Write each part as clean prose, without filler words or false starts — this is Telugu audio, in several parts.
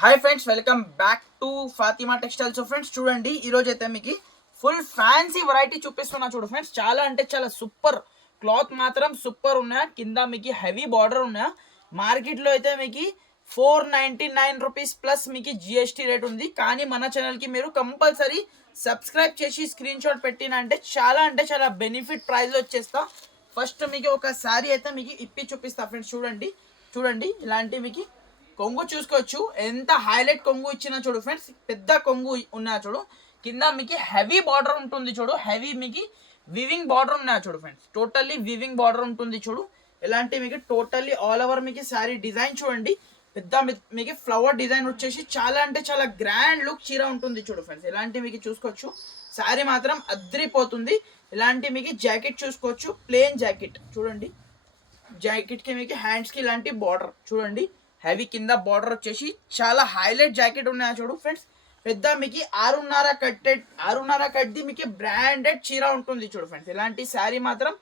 Hi friends, welcome back to Fatima textiles. Friends చూడండి, ఈరోజు అయితే మీకు ఫుల్ ఫ్యాన్సీ వెరైటీ చూపిస్తున్నా. చూడు ఫ్రెండ్స్, చాలా అంటే చాలా సూపర్ క్లాత్, మాత్రం సూపర్ ఉన్నాయా. కింద మీకు హెవీ బార్డర్ ఉన్నాయా. మార్కెట్లో అయితే మీకు 499 రూపీస్ ప్లస్ మీకు జిఎస్టీ రేట్ ఉంది. కానీ మన ఛానల్కి మీరు కంపల్సరీ సబ్స్క్రైబ్ చేసి స్క్రీన్ షాట్ పెట్టిన అంటే చాలా బెనిఫిట్ ప్రైస్లో వచ్చేస్తా. ఫస్ట్ మీకు ఒక శారీ అయితే మీకు ఇప్పి చూపిస్తా ఫ్రెండ్స్. చూడండి ఇలాంటి మీకు కొంగు చూసుకోవచ్చు. ఎంత హైలైట్ కొంగు ఇచ్చినా చూడు ఫ్రెండ్స్, పెద్ద కొంగు ఉన్నా చూడు. కింద మీకు హెవీ బార్డర్ ఉంటుంది చూడు, హెవీ మీకు వివింగ్ బార్డర్ ఉన్నాయి చూడు ఫ్రెండ్స్. టోటల్లీ వివింగ్ బార్డర్ ఉంటుంది చూడు. ఇలాంటి మీకు టోటల్లీ ఆల్ ఓవర్ మీకు శారీ డిజైన్ చూడండి. పెద్ద మీకు ఫ్లవర్ డిజైన్ వచ్చేసి చాలా అంటే చాలా గ్రాండ్ లుక్ చీర ఉంటుంది చూడు ఫ్రెండ్స్. ఇలాంటి మీకు చూసుకోవచ్చు. శారీ మాత్రం అద్రిపోతుంది. ఇలాంటి మీకు జాకెట్ చూసుకోవచ్చు, ప్లెయిన్ జాకెట్ చూడండి. జాకెట్కి మీకు హ్యాండ్స్కి ఇలాంటి బార్డర్ చూడండి. హెవీ కింద బార్డర్ వచ్చేసి చాలా హైలైట్ జాకెట్ ఉన్నాయా చూడు ఫ్రెండ్స్. పెద్ద మీకు 6.5 కట్ది మీకు బ్రాండెడ్ చీర ఉంటుంది చూడు ఫ్రెండ్స్. ఇలాంటి శారీ మాత్రం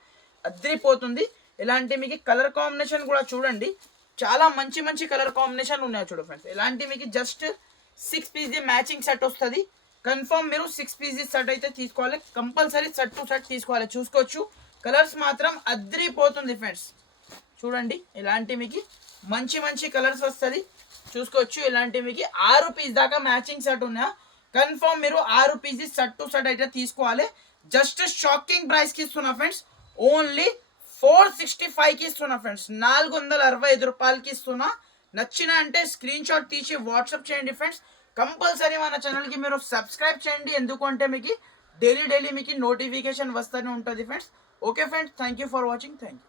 అద్రిపోతుంది. ఇలాంటి మీకు కలర్ కాంబినేషన్ కూడా చూడండి, చాలా మంచి కలర్ కాంబినేషన్ ఉన్నాయి చూడు ఫ్రెండ్స్. ఇలాంటి మీకు జస్ట్ 6 పీస్ మ్యాచింగ్ సెట్ వస్తుంది. కన్ఫర్మ్ మీరు 6 పీస్ సెట్ అయితే తీసుకోవాలి, కంపల్సరీ సెట్ టు సెట్ తీసుకోవాలి. చూసుకోవచ్చు, కలర్స్ మాత్రం అద్రిపోతుంది ఫ్రెండ్స్. చూడండి, ఇలాంటి మీకు మంచి కలర్స్ వస్తుంది. చూసుకోవచ్చు, ఇలాంటి మీకు 6 పీస్ దాకా మ్యాచింగ్ సెట్ ఉన్నాయా. కన్ఫర్మ్ మీరు 6 పీస్ సెట్ టు సెట్ అయితే తీసుకోవాలి. జస్ట్ షాకింగ్ ప్రైస్కి ఇస్తున్నా ఫ్రెండ్స్. ఓన్లీ 465కి ఇస్తున్నా ఫ్రెండ్స్. 465 రూపాయలకి ఇస్తున్నా. నచ్చిన అంటే స్క్రీన్ షాట్ తీసి వాట్సాప్ చేయండి ఫ్రెండ్స్. కంపల్సరీ మన ఛానల్కి మీరు సబ్స్క్రైబ్ చేయండి, ఎందుకంటే మీకు డైలీ మీకు నోటిఫికేషన్ వస్తూనే ఉంటుంది friends. Okay friends, thank you for watching. Thank you.